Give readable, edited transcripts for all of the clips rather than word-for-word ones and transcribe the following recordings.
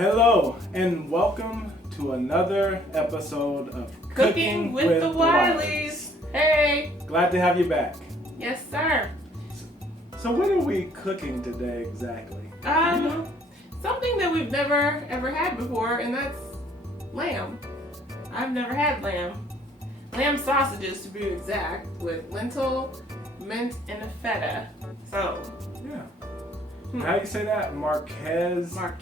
Hello and welcome to another episode of Cooking with the Wileys. Hey! Glad to have you back. Yes, sir. So what are we cooking today exactly? Something that we've never ever had before, and that's lamb. I've never had lamb. Lamb sausages, to be exact, with lentil, mint, and a feta. So, yeah. How do you say that? Merguez. Lamb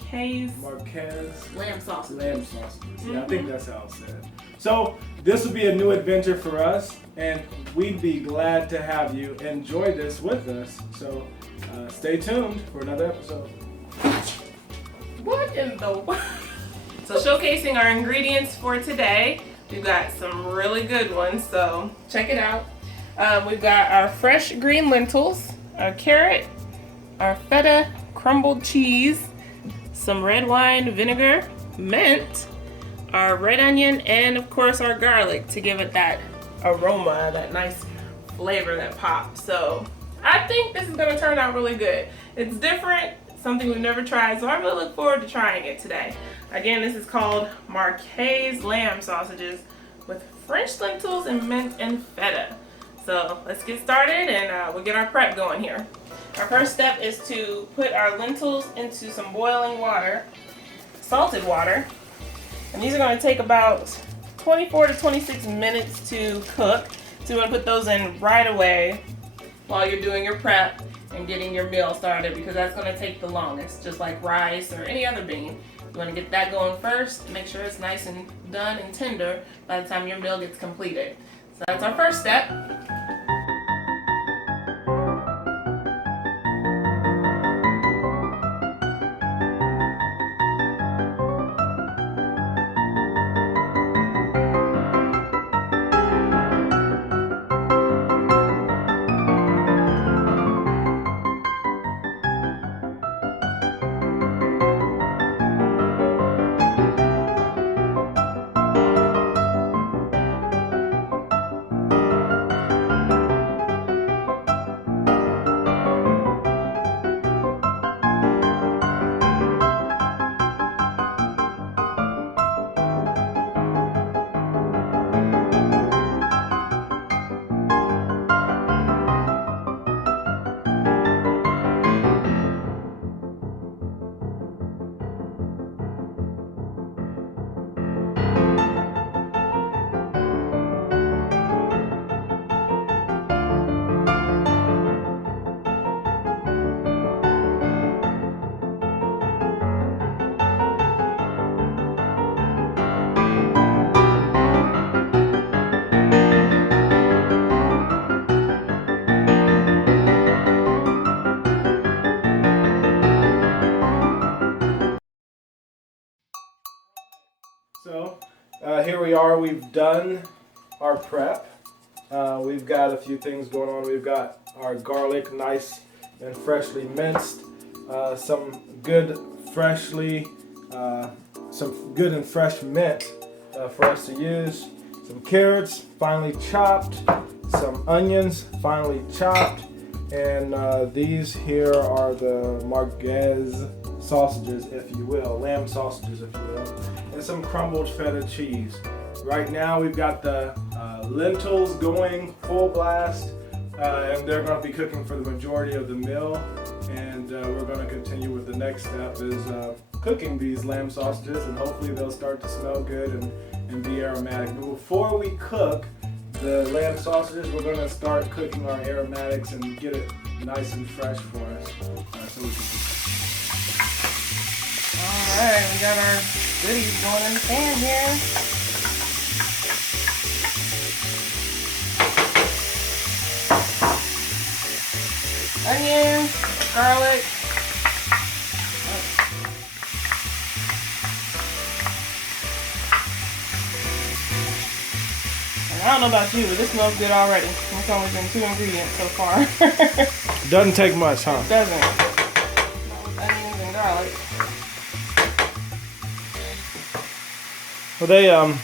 sausages. Lamb sausages. Yeah, I think that's how it's said. So this will be a new adventure for us, and we'd be glad to have you enjoy this with us. So stay tuned for another episode. What in the? So showcasing our ingredients for today, we've got some really good ones. So check it out. We've got our fresh green lentils, our carrot, our feta crumbled cheese, some red wine vinegar, mint, our red onion, and of course our garlic to give it that aroma, that nice flavor that pops. So I think this is going to turn out really good. It's different, something we've never tried, so I really look forward to trying it today. Again, this is called Merguez lamb sausages with French lentils and mint and feta. So let's get started and we'll get our prep going here. Our first step is to put our lentils into some boiling water, salted water, and these are going to take about 24 to 26 minutes to cook. So you want to put those in right away while you're doing your prep and getting your meal started, because that's going to take the longest, just like rice or any other bean. You want to get that going first, make sure it's nice and done and tender by the time your meal gets completed. So that's our first step. So here we are. We've done our prep. We've got a few things going on. We've got our garlic, nice and freshly minced. Some good and fresh mint for us to use. Some carrots, finely chopped. Some onions, finely chopped. And these here are the Merguez sausages, if you will, lamb sausages, if you will, and some crumbled feta cheese. Right now we've got the lentils going full blast, and they're going to be cooking for the majority of the meal. And we're going to continue with the next step is cooking these lamb sausages, and hopefully they'll start to smell good and be aromatic. But before we cook the lamb sausages, we're going to start cooking our aromatics and get it nice and fresh for us. So we can Alright, we got our goodies going in the pan here. Onion, garlic. And I don't know about you, but this smells good already. It's only been 2 ingredients so far. Doesn't take much, huh? It doesn't. Not with onions and garlic. Well,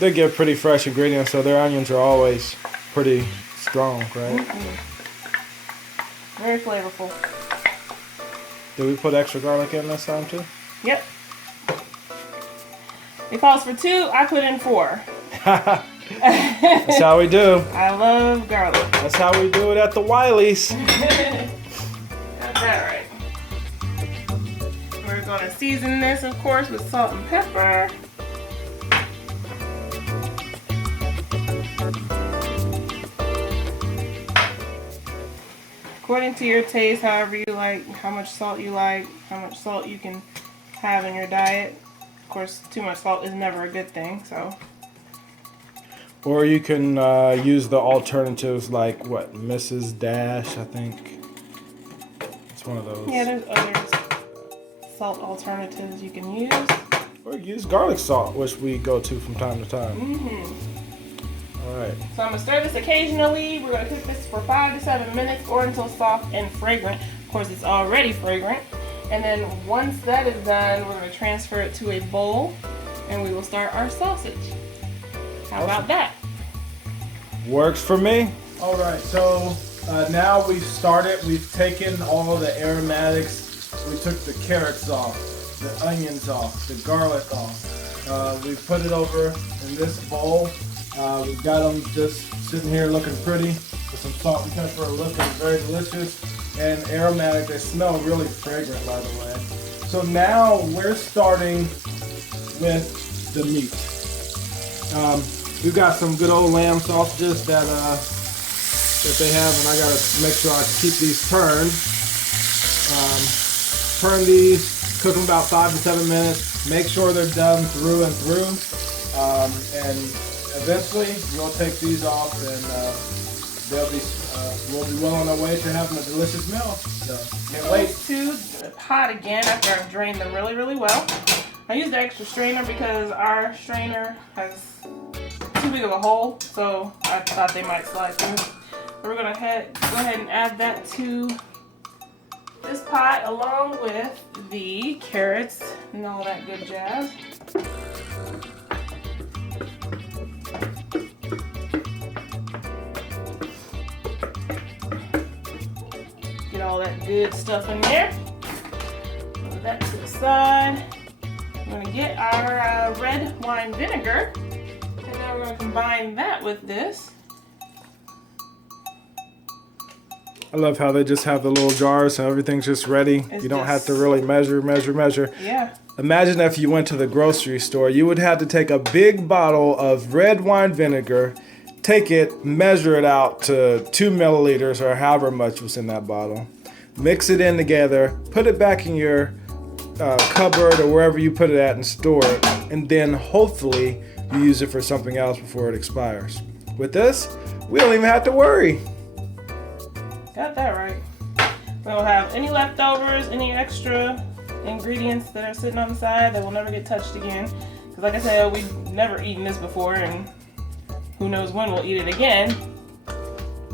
they give pretty fresh ingredients, so their onions are always pretty strong, right? Mm-hmm. Very flavorful. Did we put extra garlic in this time too? Yep. It calls for 2. I put in 4. That's how we do. I love garlic. That's how we do it at the Wiley's. Got that right. We're going to season this, of course, with salt and pepper. According to your taste, however you like, how much salt you like, how much salt you can have in your diet. Of course, too much salt is never a good thing, so. Or you can use the alternatives like what, Mrs. Dash, I think. It's one of those. Yeah, there's other salt alternatives you can use. Or use garlic salt, which we go to from time to time. All right. So I'm gonna stir this occasionally. We're gonna cook this for 5 to 7 minutes or until soft and fragrant. Of course, it's already fragrant. And then once that is done, we're gonna transfer it to a bowl and we will start our sausage. How about that? Works for me. All right, so now we've started. We've taken all the aromatics. We took the carrots off, the onions off, the garlic off. We've put it over in this bowl. We've got them just sitting here looking pretty with some salt and pepper, looking very delicious and aromatic. They smell really fragrant, by the way. So now we're starting with the meat. We've got some good old lamb sausages that they have, and I gotta make sure I keep these turned. Turn these, cook them about 5 to 7 minutes. Make sure they're done through and through, and eventually we'll take these off, and we'll be well on our way to having a delicious meal. So can't wait. To hot again after I've drained them really, really well. I used the extra strainer because our strainer has too big of a hole, so I thought they might slide through. But we're gonna go ahead and add that to this pot along with the carrots and all that good jazz. Get all that good stuff in there. Put that to the side. We're gonna get our red wine vinegar, and now we're gonna combine that with this. I love how they just have the little jars, so everything's just ready. You don't have to really measure. Yeah. Imagine if you went to the grocery store, you would have to take a big bottle of red wine vinegar, take it, measure it out to 2 milliliters or however much was in that bottle, mix it in together, put it back in your cupboard or wherever you put it at and store it, and then hopefully you use it for something else before it expires. With this, we don't even have to worry. Got that right. We don't have any leftovers, any extra ingredients that are sitting on the side that will never get touched again. Because like I said, we've never eaten this before, and who knows when we'll eat it again.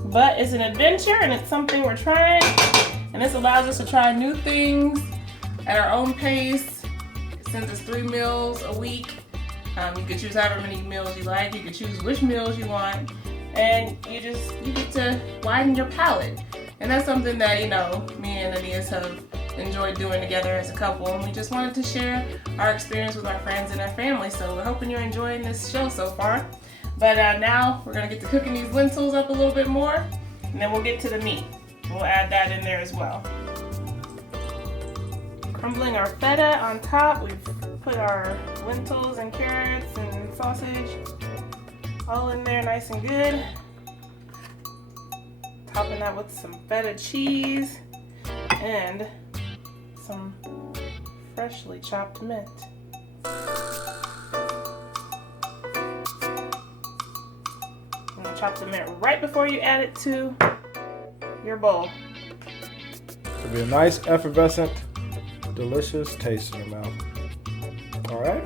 But it's an adventure, and it's something we're trying. And this allows us to try new things at our own pace. Since it's 3 meals a week, you can choose however many meals you like. You can choose which meals you want. And you get to widen your palate. And that's something that, me and Aeneas have enjoyed doing together as a couple, and we just wanted to share our experience with our friends and our family. So we're hoping you're enjoying this show so far. But now we're gonna get to cooking these lentils up a little bit more, and then we'll get to the meat. We'll add that in there as well. Crumbling our feta on top, we've put our lentils and carrots and sausage all in there nice and good. Topping that with some feta cheese and some freshly chopped mint. I'm gonna chop the mint right before you add it to your bowl. It'll be a nice, effervescent, delicious taste in your mouth. All right.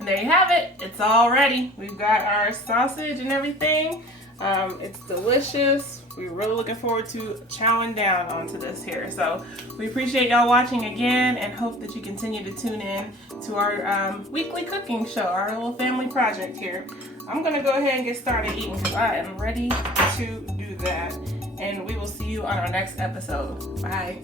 There you have it. It's all ready. We've got our sausage and everything. It's delicious. We're really looking forward to chowing down onto this here. So we appreciate y'all watching again and hope that you continue to tune in to our weekly cooking show, our little family project here. I'm gonna go ahead and get started eating because I am ready to do that. And we will see you on our next episode. Bye.